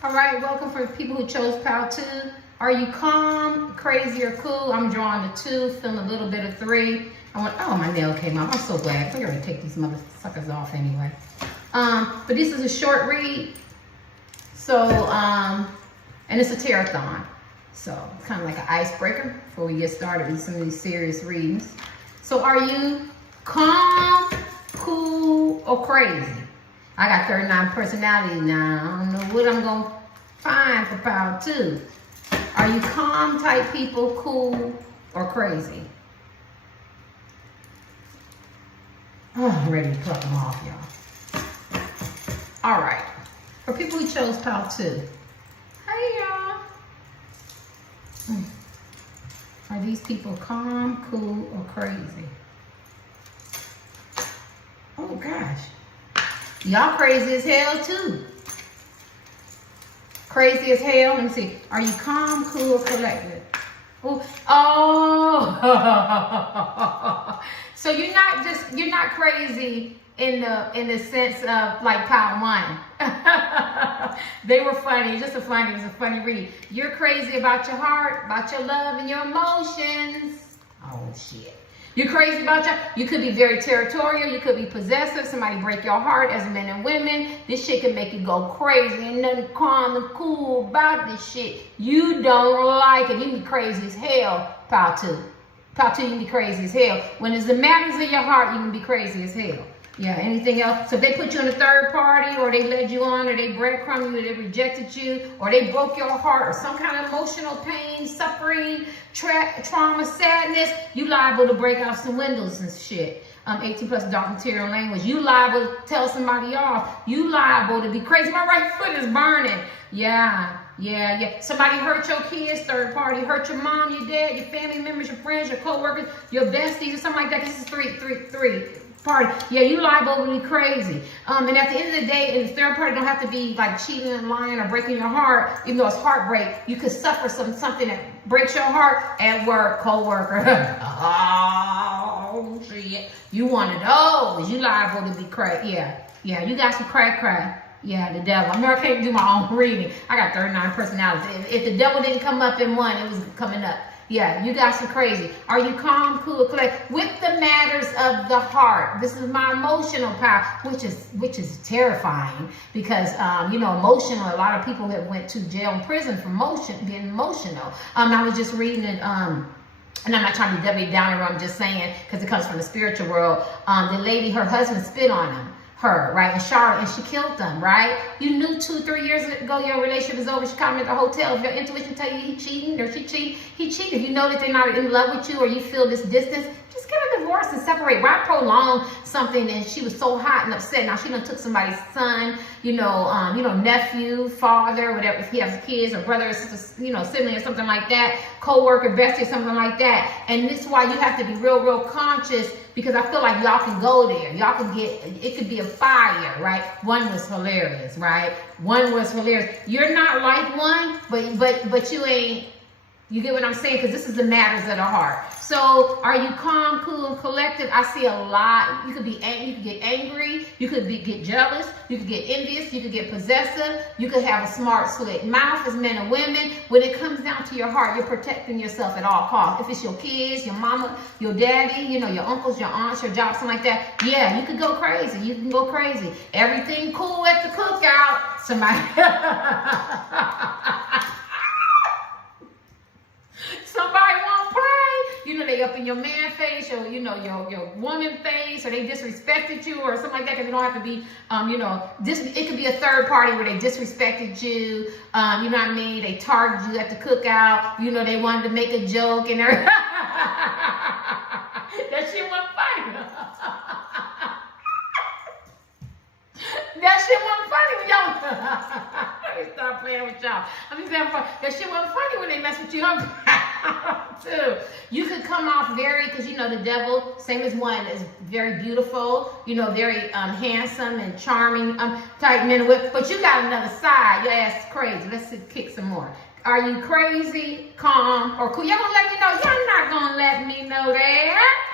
All right, welcome for people who chose Pile 2. Are you calm, crazy, or cool? I'm drawing the 2, feeling a little bit of 3. Oh, my nail came off. I'm so glad. I'm going to take these motherfuckers off anyway. But this is a short read. So, and it's a tarot-thon. So, it's kind of like an icebreaker before we get started with some of these serious readings. So, are you calm, cool, or crazy? I got 39 personality now. I don't know what I'm going to find for Pile 2. Are you calm type people, cool, or crazy? Oh, I'm ready to pluck them off, y'all. All right. For people who chose Pile 2. Hey, y'all. Are these people calm, cool, or crazy? Oh, gosh. Y'all crazy as hell, too. Crazy as hell. Let me see. Are you calm, cool, or collected? Oh. So you're not crazy in the sense of like Pile 1. They were funny. It was a funny read. You're crazy about your heart, about your love, and your emotions. Oh, shit. You're crazy about you could be very territorial, you could be possessive, somebody break your heart as men and women. This shit can make you go crazy. Ain't nothing calm and cool about this shit. You don't like it. You can be crazy as hell, Pile 2. Pile 2, you can be crazy as hell. When it's the matters of your heart, you can be crazy as hell. Yeah, anything else? So if they put you in a third party, or they led you on, or they breadcrumbed you, or they rejected you, or they broke your heart, or some kind of emotional pain, suffering, trauma, sadness, you liable to break out some windows and shit. 18 plus dark material language. You liable to tell somebody off. You liable to be crazy. My right foot is burning. Yeah. Somebody hurt your kids, third party, hurt your mom, your dad, your family members, your friends, your co-workers, your besties, or something like that. This is three. Party. Yeah, you liable to be crazy. And at the end of the day, and the third party don't have to be like cheating and lying or breaking your heart, even though it's heartbreak. You could suffer something that breaks your heart at work, co-worker. Oh, shit. You one of those. You liable to be crazy. Yeah, you got some cray. Yeah, the devil. I can't do my own reading. I got 39 personalities. If the devil didn't come up in one, it was coming up. Yeah, you got some crazy. Are you calm, cool, collect with the matters of the heart? This is my emotional power, which is terrifying because emotional. A lot of people have went to jail and prison for being emotional. I was just reading it. And I'm not trying to be Debbie Downer. I'm just saying because it comes from the spiritual world. The lady, her husband spit on her, right, in Charlotte, and she killed them, right? You knew 2-3 years ago your relationship is over. She called him at the hotel. If your intuition tell you he cheating or she cheating, he cheated. You know that they're not in love with you or you feel this distance, just get a divorce and separate. Why prolong something? And she was so hot and upset. Now she done took somebody's son, nephew, father, whatever, if he has kids or brother or sister, sibling or something like that, co-worker, bestie, or something like that. And this is why you have to be real conscious, because I feel like y'all can go there. Y'all can it could be a fire, right? One was hilarious, right? One was hilarious. You're not like one, but you ain't. You get what I'm saying? Because this is the matters of the heart. So are you calm, cool, and collected? I see a lot. You could be angry. You could get angry. You could get jealous. You could get envious. You could get possessive. You could have a smart, slick mouth as men and women. When it comes down to your heart, you're protecting yourself at all costs. If it's your kids, your mama, your daddy, your uncles, your aunts, your job, something like that, yeah, you could go crazy. You can go crazy. Everything cool at the cookout. Somebody won't play. They up in your man face or, your woman face, or they disrespected you or something like that, because you don't have to be, it could be a third party where they disrespected you, you know what I mean? They targeted you at the cookout, they wanted to make a joke and everything. That shit wasn't funny. That shit wasn't funny when y'all. Let me stop playing with y'all. That shit wasn't funny when they mess with you. Too. You could come off because the devil, same as one, is very beautiful, very handsome and charming type men with, but you got another side. Your ass is crazy. Let's kick some more. Are you crazy, calm, or cool? Y'all gonna let me know? Y'all not gonna let me know that.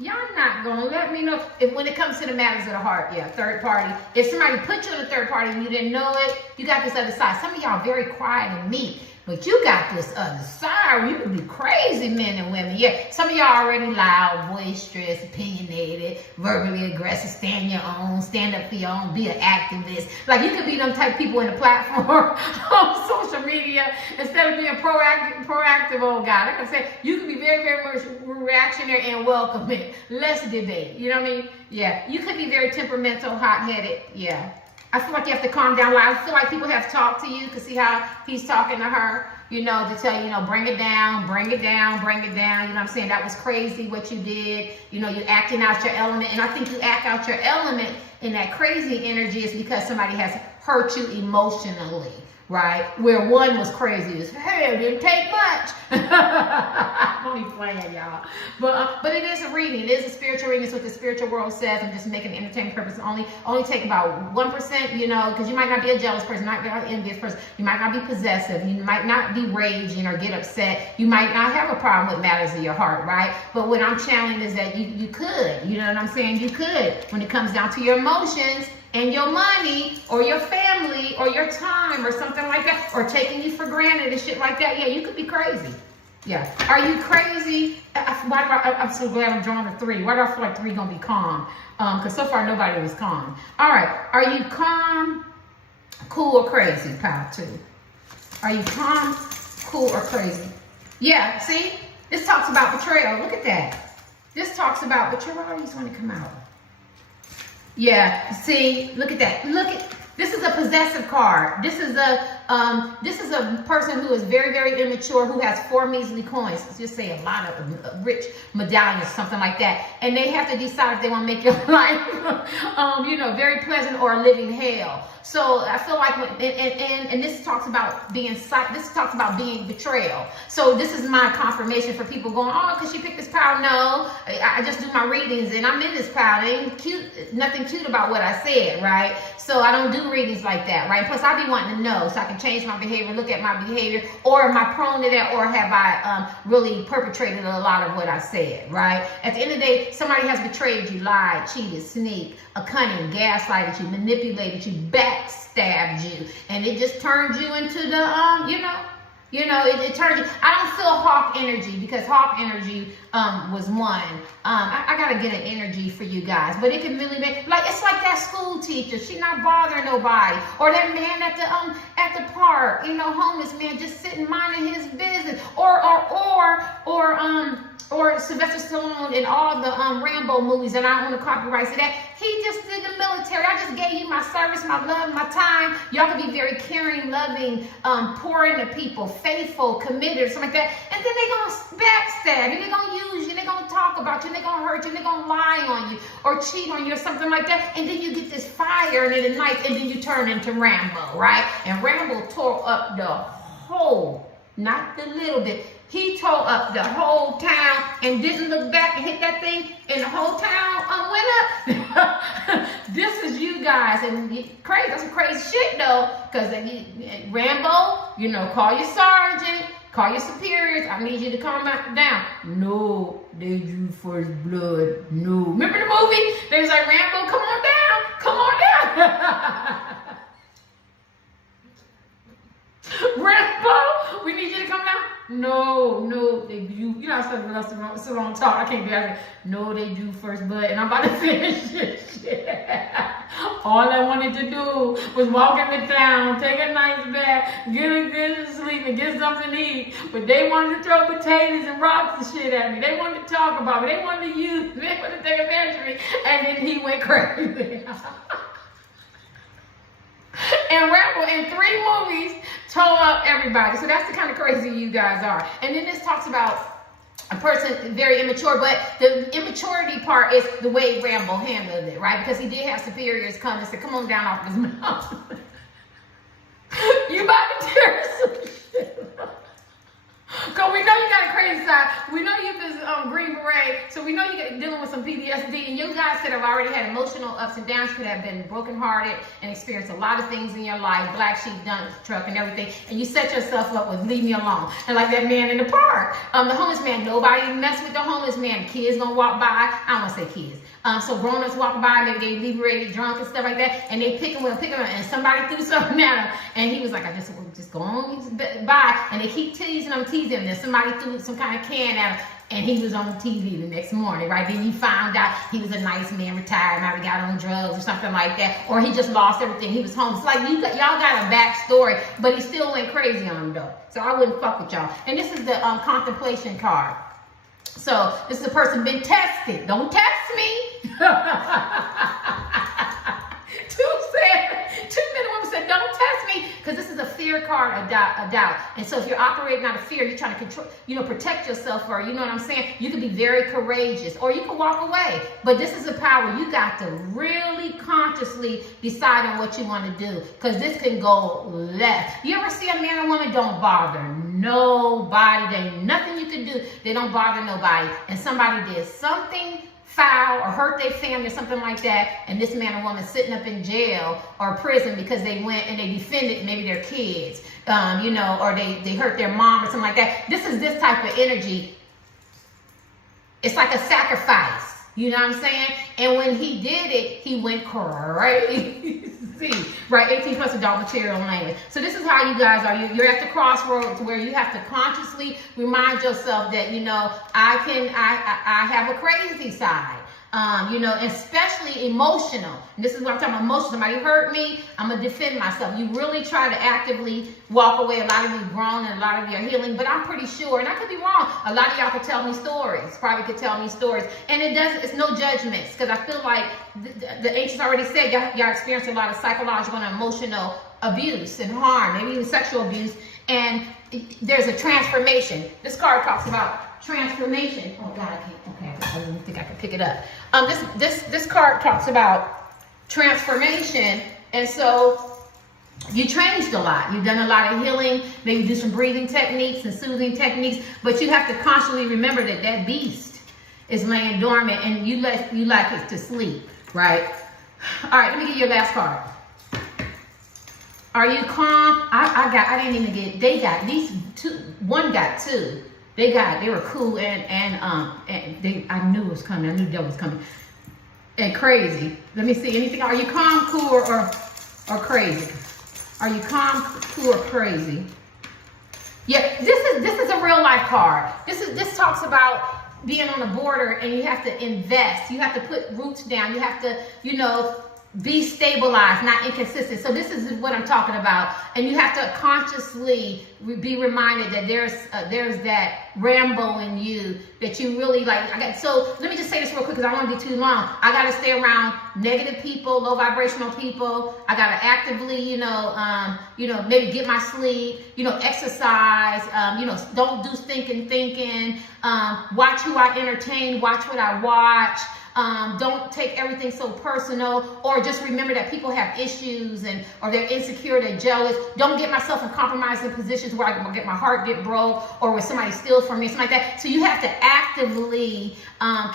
Y'all not gonna let me know if when it comes to the matters of the heart, yeah, third party. If somebody put you in a third party and you didn't know it, you got this other side. Some of y'all very quiet and meek, but you got this other side where you can be crazy men and women. Yeah, some of y'all already loud, boisterous, opinionated, verbally aggressive, stand your own, stand up for your own, be an activist. Like you could be them type of people in the platform on social media instead of being proactive old guy. Like I said, you could be very, very much reactionary and welcoming. Let's debate. You know what I mean? Yeah. You could be very temperamental, hot-headed. Yeah. I feel like you have to calm down. I feel like people have talked to you. You can see how he's talking to her, you know, to tell you, you know, bring it down, bring it down, bring it down. You know what I'm saying? That was crazy what you did. You know, you're acting out your element. And I think you act out your element in that crazy energy is because somebody has hurt you emotionally, right? Where one was crazy as hell, didn't take much. I'm only playing, y'all. But it is a reading. It is a spiritual reading. It's what the spiritual world says. I'm just making entertainment purpose. Only take about 1%, you know, because you might not be a jealous person, not be an envious person. You might not be possessive. You might not be raging or get upset. You might not have a problem with matters of your heart, right? But what I'm channeling is that you could. You know what I'm saying? You could. When it comes down to your emotions and your money or your family or your time or something like that, or taking you for granted and shit like that, yeah, you could be crazy. Yeah. Are you crazy? I'm so glad I'm drawing a 3. Why do I feel like 3 gonna be calm? Because so far nobody was calm. All right. Are you calm, cool, or crazy? Pile 2. Are you calm, cool, or crazy? Yeah. See, this talks about betrayal. Look at that. This talks about betrayal. Why are these going to come out? Yeah. See, look at that. Look at. This is a possessive card. This is a person who is very, very immature, who has 4 measly coins. Let's just say a lot of rich medallions, something like that. And they have to decide if they want to make your life, you know, very pleasant or a living hell. So I feel like, and this talks about being, this talks about being betrayal. So this is my confirmation for people going, oh, because she picked this pile. No, I just do my readings and I'm in this pile. It ain't cute, nothing cute about what I said, right? So I don't do readings like that, right? Plus I be wanting to know so I can change my behavior, look at my behavior, or am I prone to that, or have I really perpetrated a lot of what I said, right? At the end of the day, somebody has betrayed you, lied, cheated, sneaked, a cunning, gaslighted you, manipulated you, backstabbed you, and it just turned you into the, it turned you. I don't feel hawk energy because hawk energy was one. I gotta get an energy for you guys, but it can really make, like, it's like that school teacher. She not bothering nobody, or that man at the park, you know, homeless man just sitting minding his business, or Sylvester Stallone in all the Rambo movies, and I own the copyrights to that. He just did the military. I just gave you my service, my love, my time. Y'all can be very caring, loving, pour into people, faithful, committed, or something like that. And then they're going to backstab you. They're going to use you. They're going to talk about you. They're going to hurt you. They're going to lie on you or cheat on you or something like that. And then you get this fire and it ignites, and then you turn into Rambo, right? And Rambo tore up the whole, not the little bit. He tore up the whole town and didn't look back and hit that thing, and the whole town went up. This is you guys, and crazy. That's some crazy shit though, because Rambo, you know, call your sergeant, call your superiors. I need you to calm down. No, they drew first blood. No, remember the movie? They was like, Rambo, come on down, come on down. Rambo, we need you to come down. No, they do. You know, I'm so long talk. I can't be asking. No, they do first blood, and I'm about to finish this shit. All I wanted to do was walk in the town, take a nice bath, get a good sleep, and get something to eat. But they wanted to throw potatoes and rocks and shit at me. They wanted to talk about me. They wanted to use me. They wanted to take advantage of me. And then he went crazy. And Rambo in 3 movies tore up everybody. So that's the kind of crazy you guys are. And then this talks about a person very immature, but the immaturity part is the way Rambo handled it, right? Because he did have superiors come and say, come on down off his mouth. You about to tear some shit up. Because we know you got a crazy crazy side. We know you've been Green Beret, so we know you're dealing with some PTSD, and you guys could have already had emotional ups and downs, could have been brokenhearted and experienced a lot of things in your life, black sheep, dump truck, and everything, and you set yourself up with leave me alone. And like that man in the park, the homeless man, nobody mess with the homeless man. Kids gonna walk by. I don't want to say kids. So grown-ups walk by, maybe they inebriated, drunk and stuff like that, and they pick him up, and somebody threw something at him, and he was like, I just go on by, and they keep teasing him, and then somebody threw some kind of can at him, and he was on TV the next morning, right? Then you found out he was a nice man, retired, maybe got on drugs or something like that, or he just lost everything, he was homeless. Like, y'all got a backstory, but he still went crazy on him, though. So I wouldn't fuck with y'all. And this is the contemplation card. So this is a person been tested. Don't test me. Two men and women said, don't test me, because this is a fear card, a doubt. And so if you're operating out of fear, you're trying to control, protect yourself, or you know what I'm saying? You can be very courageous, or you can walk away. But this is a power. You got to really consciously decide on what you want to do, because this can go left. You ever see a man or woman don't bother nobody? There ain't nothing you can do. They don't bother nobody. And somebody did something foul or hurt their family or something like that, and this man or woman sitting up in jail or prison because they went and they defended maybe their kids, or they hurt their mom or something like that. This is this type of energy. It's like a sacrifice. You know what I'm saying? And when he did it, he went crazy. Right? 18 plus adult material language. So this is how you guys are. You're at the crossroads where you have to consciously remind yourself that, I have a crazy side. Especially emotional. And this is what I'm talking about, emotional. Somebody hurt me, I'm going to defend myself. You really try to actively walk away. A lot of you grown and a lot of you are healing, but I'm pretty sure, and I could be wrong, a lot of y'all could tell me stories, probably could tell me stories. And it's no judgments, because I feel like the ancients already said y'all experienced a lot of psychological and emotional abuse and harm, maybe even sexual abuse, and there's a transformation. This card talks about transformation. Oh God, I can't. Okay, I didn't think I could pick it up. This card talks about transformation, and so you changed a lot. You've done a lot of healing. Maybe do some breathing techniques and soothing techniques, but you have to constantly remember that beast is laying dormant, and you like it to sleep, right? All right, let me get your last card. Are you calm? I didn't even get. They got these two. One got two. They were cool and I knew it was coming. I knew that was coming. And crazy. Let me see. Anything? Are you calm, cool, or crazy? Are you calm, cool, or crazy? Yeah. This is a real life card. This talks about being on the border, and you have to invest. You have to put roots down. You have to, be stabilized, not inconsistent. So this is what I'm talking about. And you have to consciously be reminded that there's that Rambo in you that you really like. So let me just say this real quick, because I don't want to be too long. I got to stay around negative people, low vibrational people. I got to actively, maybe get my sleep, exercise, don't do thinking, watch who I entertain, watch what I watch. Don't take everything so personal, or just remember that people have issues or they're insecure, they're jealous. Don't get myself in compromising positions where I can get my heart broke, or where somebody steals from me, something like that. So you have to actively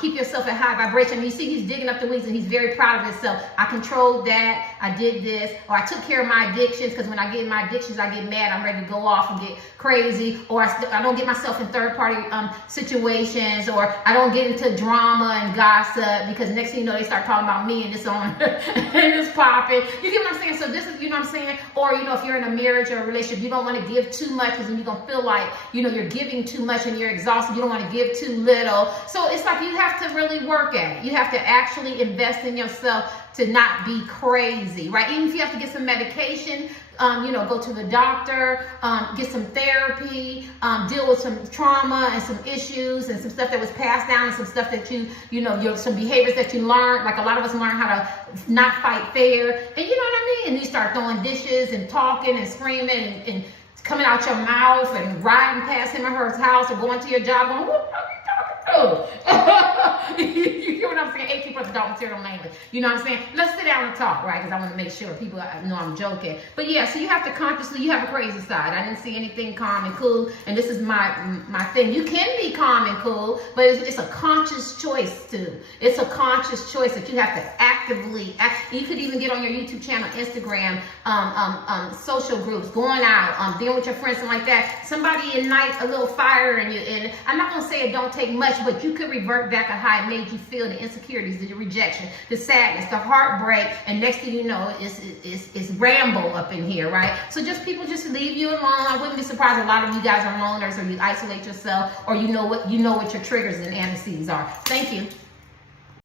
keep yourself at high vibration. And you see he's digging up the weeds, and he's very proud of himself. I controlled that, I did this, or I took care of my addictions, because when I get in my addictions, I get mad, I'm ready to go off and get crazy, or I don't get myself in third-party situations, or I don't get into drama and gossip, because next thing you know, they start talking about me, and it's on, and it's popping. You get what I'm saying? So this is, what I'm saying? Or, if you're in a marriage or a relationship, you don't want to give too much, because then you're going to feel like, you're giving too much and you're exhausted. You don't want to give too little. So it's like you have to really work at it. You have to actually invest in yourself to not be crazy, right? Even if you have to get some medication, go to the doctor, get some therapy, deal with some trauma and some issues and some stuff that was passed down, and some stuff that some behaviors that you learned. Like a lot of us learn how to not fight fair, and you know what I mean? And you start throwing dishes and talking and screaming and coming out your mouth and riding past him or her house, or going to your job going, what are you talking to? You hear what I'm saying? 18 plus adult material language. You know what I'm saying? Let's sit down and talk, right? Because I want to make sure people know I'm joking. But yeah, so you have to consciously, you have a crazy side. I didn't see anything calm and cool, and this is my thing. You can be calm and cool, but it's a conscious choice too. It's a conscious choice that you have to actively act. You could even get on your YouTube channel, Instagram, social groups, going out, dealing with your friends, and like that. Somebody ignite a little fire in you, and I'm not gonna say it don't take much, but you could revert back of how it made you feel, the insecurities, the rejection, the sadness, the heartbreak, and next thing you know, it's ramble up in here, right? So just people just leave you alone. I wouldn't be surprised a lot of you guys are loners, or you isolate yourself, or you know what your triggers and antecedents are. Thank you.